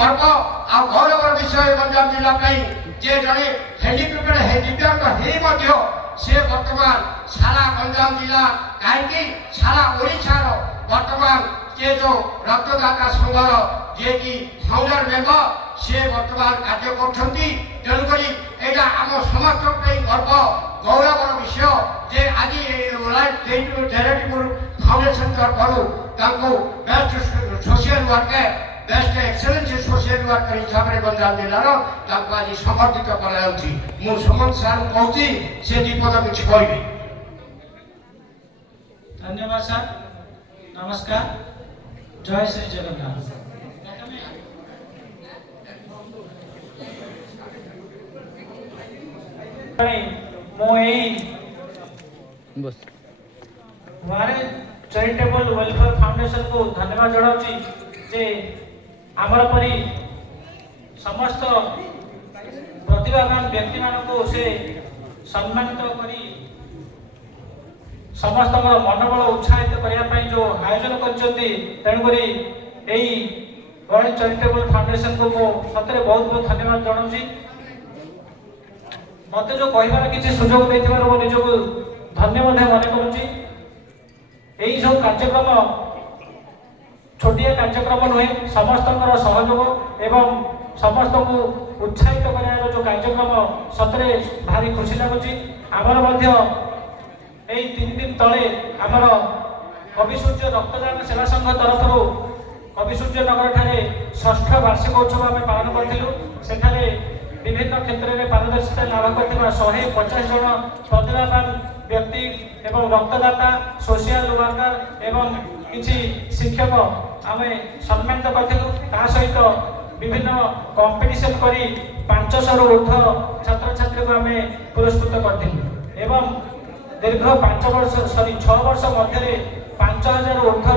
गर्व आ गौरवर विषय गंजाम जिला जे जड़े हेलीकप्टर दिव्यांग हे से बर्तमान सारा गंजाम जिला कहीं सारा ओडिशार बर्तमान ये जो रक्तदाता संघर जे कि फाउंडर मेंबर से बर्तमान कार्य कर आम समस्त गर्व गौरवर विषय जे आज चैरिटेबल फाउंडेशन तरफ best social worker best excellence social worker हिसाब से गंजाम जिलार आज समर्थित कर सुमन सार कहूँ से दीपद किसी कह। धन्यवाद सर, नमस्कार, जय Shri Jagannath. Charitable welfare foundation को धन्यवाद जनाऊँ जे आमर परी समस्त प्रतिभावान व्यक्ति मानक से सम्मानित करी समस्त मनोबल उत्साहित करने जो आयोजन कर वर्ल्ड चैरिटेबल फाउंडेशन को सतरे बहुत बहुत धन्यवाद जनाऊँ। मत जो कहबार किसी सुजोग देथिबार निजको धन्य मन करुँची। यही सब कार्यक्रम छोटिया कार्यक्रम नुहे, समस्त सहयोग एवं समस्त को उत्साहित करार जो कार्यक्रम सतरे भारी खुशी लगुच। आमर यही 3 दिन तले आमर कविसूर्य रक्तदान सेवा संघ तरफ कविसूर्य नगर ठारे 6ठ वार्षिकोत्सव आम पालन करूँ। सेठारे विभिन्न क्षेत्र में पारदर्शिता लाभ कर 150 जन प्रतिभावान व्यक्ति एवं रक्तदाता सोशल वर्कर एवं किसी शिक्षक आम सम्मानित करूँ। सहित विभिन्न कंपिटिशन करी 500 रु ऊर्ध्व छात्र छात्री को आम पुरस्कृत करूँ एवं दीर्घ 5 वर्ष 6 वर्ष मध्य 5000 ऊर्ध्व